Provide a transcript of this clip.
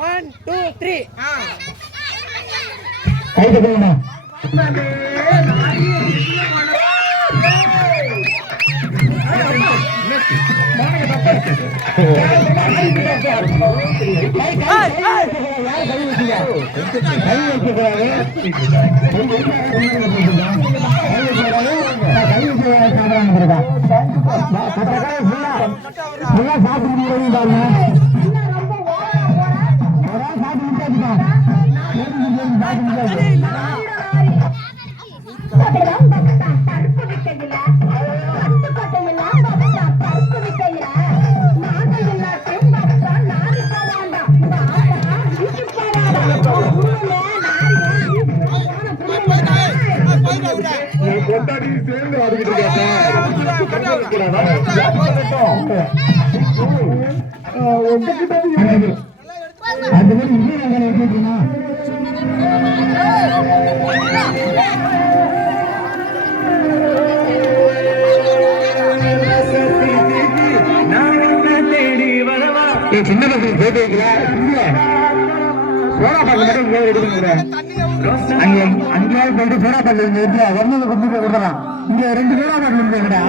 1 2 3 கை தட்டுங்க சேர்ந்து ஆடிக்கிட்டு அந்த மாதிரி சின்ன பசங்க போட்டு வைக்கிறேன் சோடா பாட்டில் மட்டும் எடுக்கணும் அங்கேயாவது போயிட்டு சோடா பாட்டில் வர்ணத்தை கொண்டு போய் கொடுத்துறான் இங்க 2 சோடா பாட்டில் இருக்குடா